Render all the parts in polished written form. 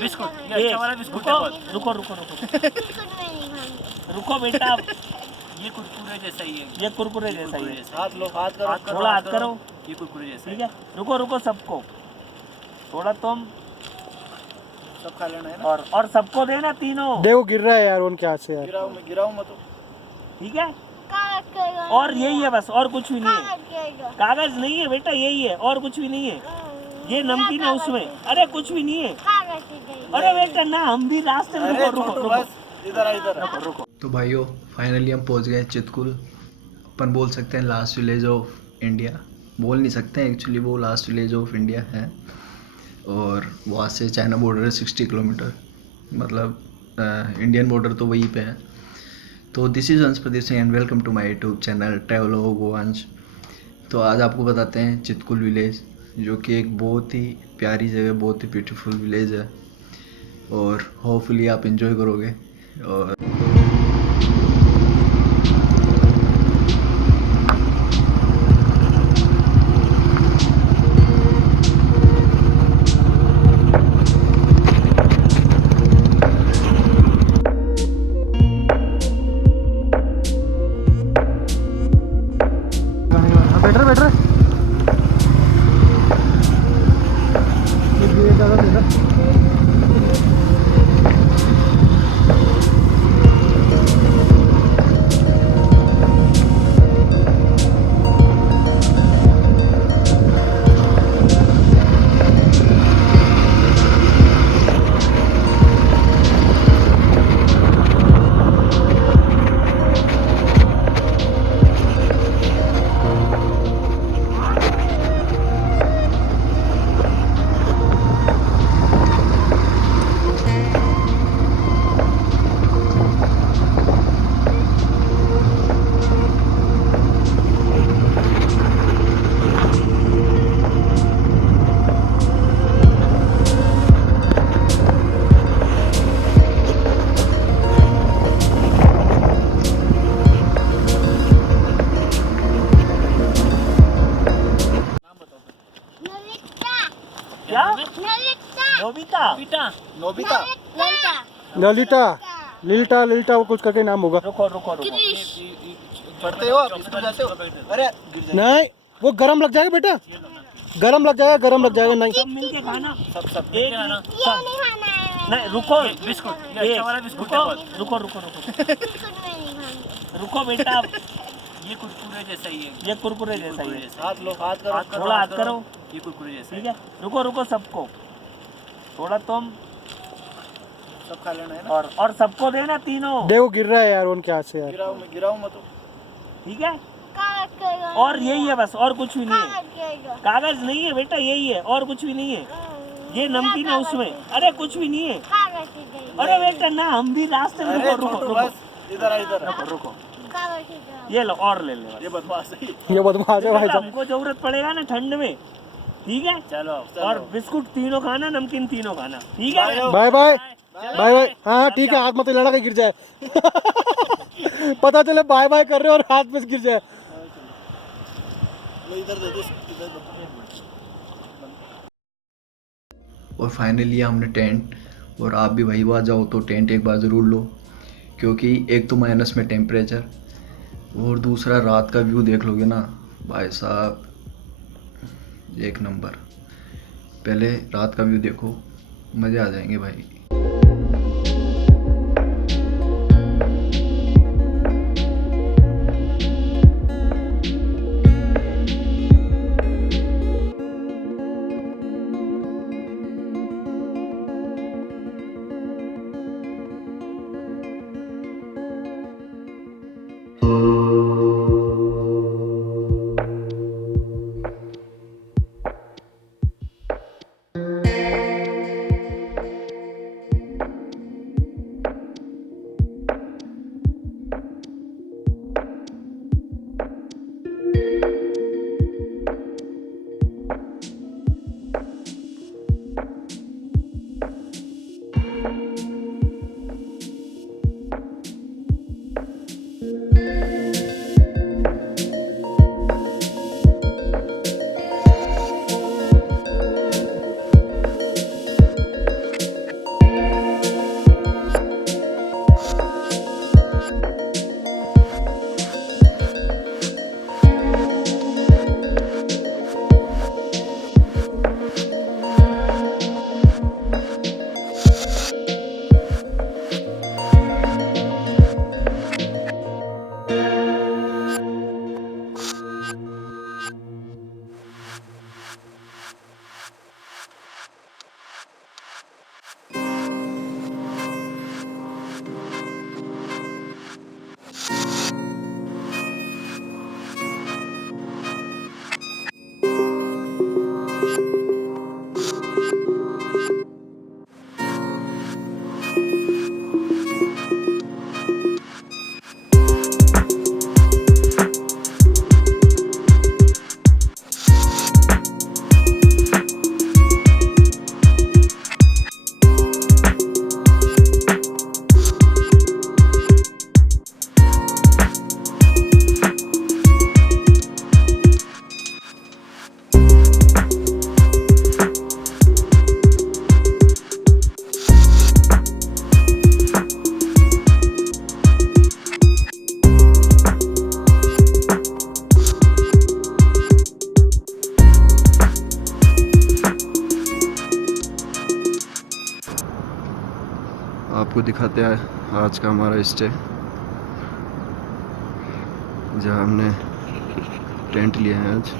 Biscuit, ये अच्छा वाला बिस्कुट रुको रुको रुको रुको बेटा, ये कुरकुरे जैसा ही है। ये कुरकुरे जैसा ही है। हाथ लो, हाथ करो, थोड़ा हाथ करो, ये कुरकुरे जैसा ठीक है। रुको रुको सबको, थोड़ा तुम सब खा लेना है ना। और सबको देना तीनों। देखो गिर रहा है यार उनके हाथ से यार। गिराऊं मत। ठीक है, और यही है बस, और कुछ भी नहीं है। कागज नहीं है बेटा, यही है, और कुछ भी नहीं है। ये नमकीन है उसमें, अरे कुछ भी नहीं है। अरे बेटा ना, हम भी रास्ते में। रुको रुको रुको, इधर रुको। तो भाइयों फाइनली हम पहुंच गए चितकुल। अपन बोल सकते हैं लास्ट विलेज ऑफ इंडिया, बोल नहीं सकते हैं एक्चुअली, वो लास्ट विलेज ऑफ इंडिया है। और वहाँ से चाइना बॉर्डर है 60 किलोमीटर, मतलब इंडियन बॉर्डर तो वहीं पे है। तो this is Ansh Pradeep Singh and welcome to my YouTube channel traveller Govansh. तो आज आपको बताते हैं चितकुल विलेज, जो कि एक बहुत ही प्यारी जगह, बहुत ही ब्यूटीफुल विलेज है। और होपफुली आप इन्जॉय करोगे। और बेटर क्या? नोबिता। ललिता वो कुछ करके नाम होगा। रुको रुको रुको, पढ़ते हो आप, स्कूल जाते हो? अरे नहीं वो गरम लग जाएगा बेटा, गरम लग जाएगा नहीं। सब मिलके खाना, सब एक खाना सब। नहीं रुको, बिस्कुट, अच्छा वाला बिस्कुट रुको रुको रुको रुको बेटा, ये कुरकुरे जैसा ही है। ये कुरकुरे जैसा ही है। हाथ लो, हाथ करो, थोड़ा हाथ करो, ये कुरकुरे जैसा ठीक है। रुको रुको सबको, थोड़ा तुम सब खा लेना है ना। और सबको देना तीनों। देखो गिर रहा है यार उनके हाथ से यार। गिराऊं मत। ठीक है, और यही है बस, और कुछ भी नहीं है। कागज नहीं है बेटा, यही है, और कुछ भी नहीं है। ये नमकीन है उसमें, अरे कुछ भी नहीं है। अरे बेटा ना, हम भी रास्ते में। रुको रुको रुको, इधर रुको, ये लो और ले ले। ये बदमाश है। ये बदमाश है भाई साहब। हमको जरूरत पड़ेगा ना ठंड में, ठीक है। चलो और बिस्कुट तीनों खाना, नमकीन तीनों खाना, ठीक है। Bye bye bye bye. हाँ ठीक है, हाथ मत लड़ा के गिर जाए। पता चले बाय बाय कर रहे हो और हाथ में गिर जाए। इधर दे दो। और फाइनली हमने टेंट, और आप भी भाई वहाँ जाओ तो टेंट एक बार ज़रूर लो, क्योंकि एक तो माइनस में टेम्परेचर, और दूसरा रात का व्यू देख लोगे ना भाई साहब, एक नंबर। पहले रात का व्यू देखो, मज़े आ जाएंगे भाई। आपको दिखाते हैं आज का हमारा स्टे, जहाँ हमने टेंट लिया है आज।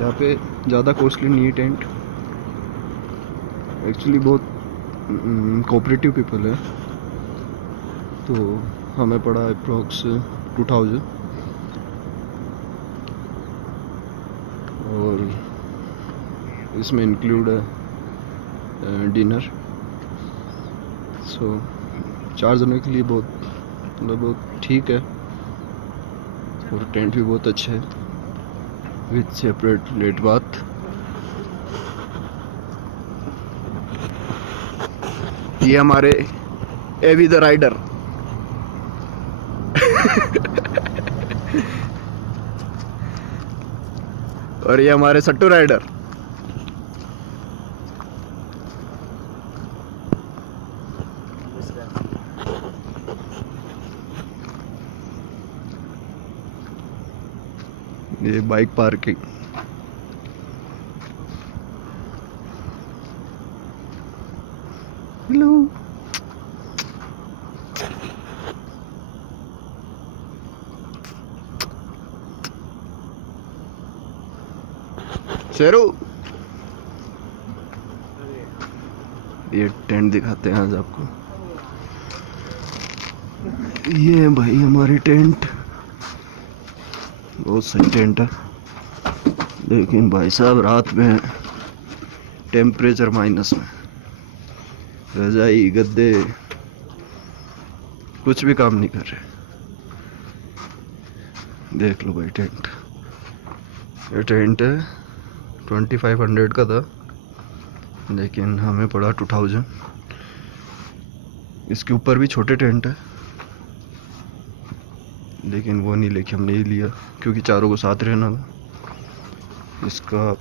यहाँ पे ज़्यादा कॉस्टली नहीं है टेंट, एक्चुअली बहुत कोऑपरेटिव पीपल है, तो हमें पड़ा अप्रॉक्स 2000 और इसमें इंक्लूड है डिनर। सो 4 जनों के लिए बहुत ठीक है, और टेंट भी बहुत अच्छा है विथ सेपरेट लेट बाथ। ये हमारे एवी द राइडर और ये हमारे सट्टू राइडर। ये बाइक पार्किंग। हेलो, शेरू। ये टेंट दिखाते हैं आज आपको। ये है भाई हमारी टेंट, बहुत सही टेंट है, लेकिन भाई साहब रात में टेम्परेचर माइनस में, रजाई गद्दे कुछ भी काम नहीं कर रहे। देख लो भाई टेंट, ये टेंट है 2500 का था, लेकिन हमें पड़ा 2000। इसके ऊपर भी छोटे टेंट है, लेकिन वो नहीं लेके हमने ये लिया क्योंकि चारों को साथ रहना था। इसका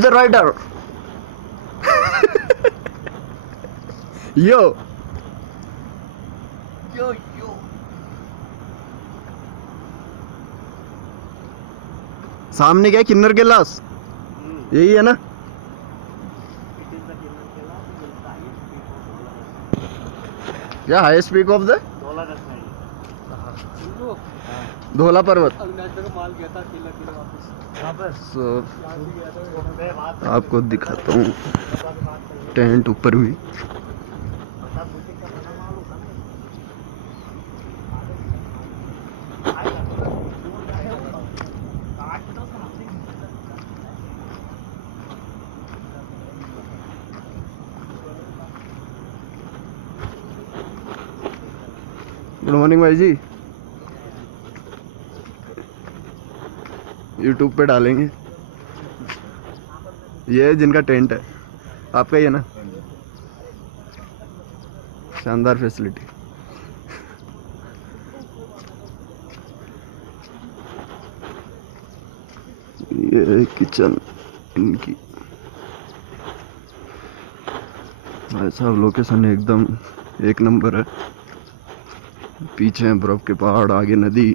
the rider yo सामने क्या किन्नर के लाश, यही है ना? क्या हाईएस्ट पीक ऑफ द धोला पर्वत। So, आपको दिखाता हूँ टेंट ऊपर भी। गुड मॉर्निंग भाई जी, यूट्यूब पे डालेंगे। ये जिनका टेंट है, आपका ही है ना? शानदार फैसिलिटी। ये किचन इनकी, भाई साहब लोकेशन एकदम एक नंबर है। पीछे हैं बर्फ के पहाड़, आगे नदी।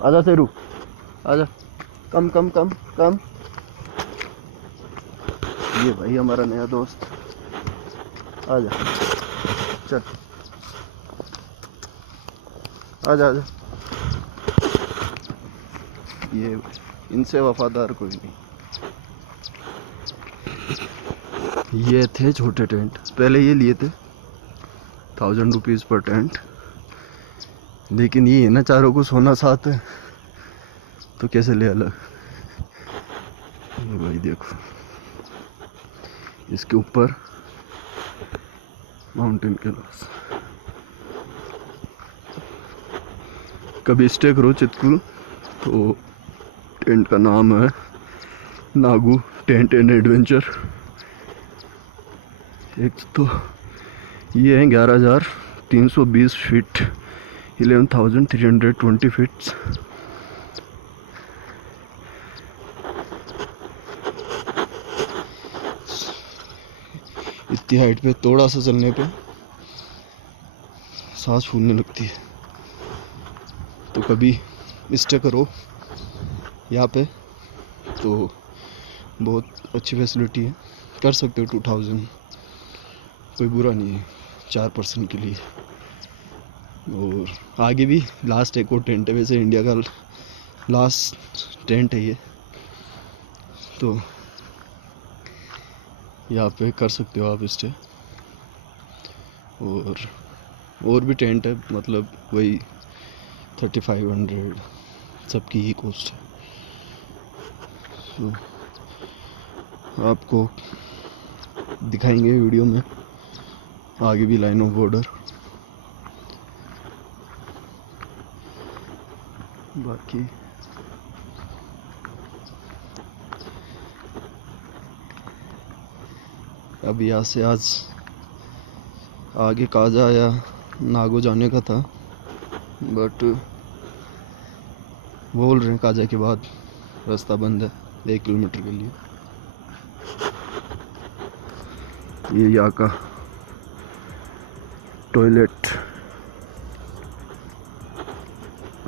आजा शेरू, आजा, कम कम कम कम। ये भाई हमारा नया दोस्त, आजा, चल, आजा आजा। ये इनसे वफादार कोई नहीं। ये थे छोटे टेंट, पहले ये लिए थे 1000 रुपीज़ पर टेंट, लेकिन ये है ना चारों को सोना साथ है, तो कैसे ले अलग। ये भाई देखो, इसके ऊपर माउंटेन के पास। कभी स्टे करो चितकुल तो टेंट का नाम है नागू टेंट एंड एडवेंचर। एक तो ये है 11,320 फीट, 11,320 फीट्स, इतनी हाइट पे थोड़ा सा चलने पे सांस फूलने लगती है। तो कभी स्टे करो यहाँ पे, तो बहुत अच्छी फैसिलिटी है, कर सकते हो। 2000 कोई बुरा नहीं है 4 पर्सन के लिए। और आगे भी लास्ट एक और टेंट है, वैसे इंडिया का लास्ट टेंट है ये, तो यहाँ पे कर सकते हो आप स्टे। और भी टेंट है, मतलब वही 3500 सबकी ही कॉस्ट है। तो आपको दिखाएंगे वीडियो में आगे भी लाइन ऑफ बॉर्डर। बाकी अब यहाँ से आज आगे काजा या नागो जाने का था, बट बोल रहे हैं काजा के बाद रास्ता बंद है 1 किलोमीटर के लिए। ये यहाँ का टॉयलेट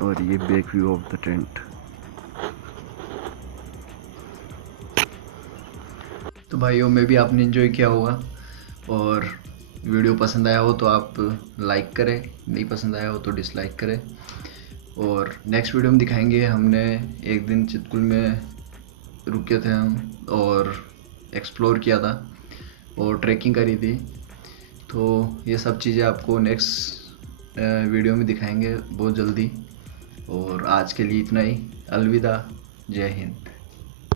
और ये back view of the tent. तो भाइयों में भी आपने एंजॉय किया होगा, और वीडियो पसंद आया हो तो आप लाइक करें, नहीं पसंद आया हो तो डिसलाइक करें। और नेक्स्ट वीडियो में दिखाएंगे, हमने एक दिन चितकुल में रुके थे हम और एक्सप्लोर किया था और ट्रैकिंग करी थी। तो ये सब चीज़ें आपको नेक्स्ट वीडियो में दिखाएंगे बहुत जल्दी। और आज के लिए इतना ही, अलविदा, जय हिंद।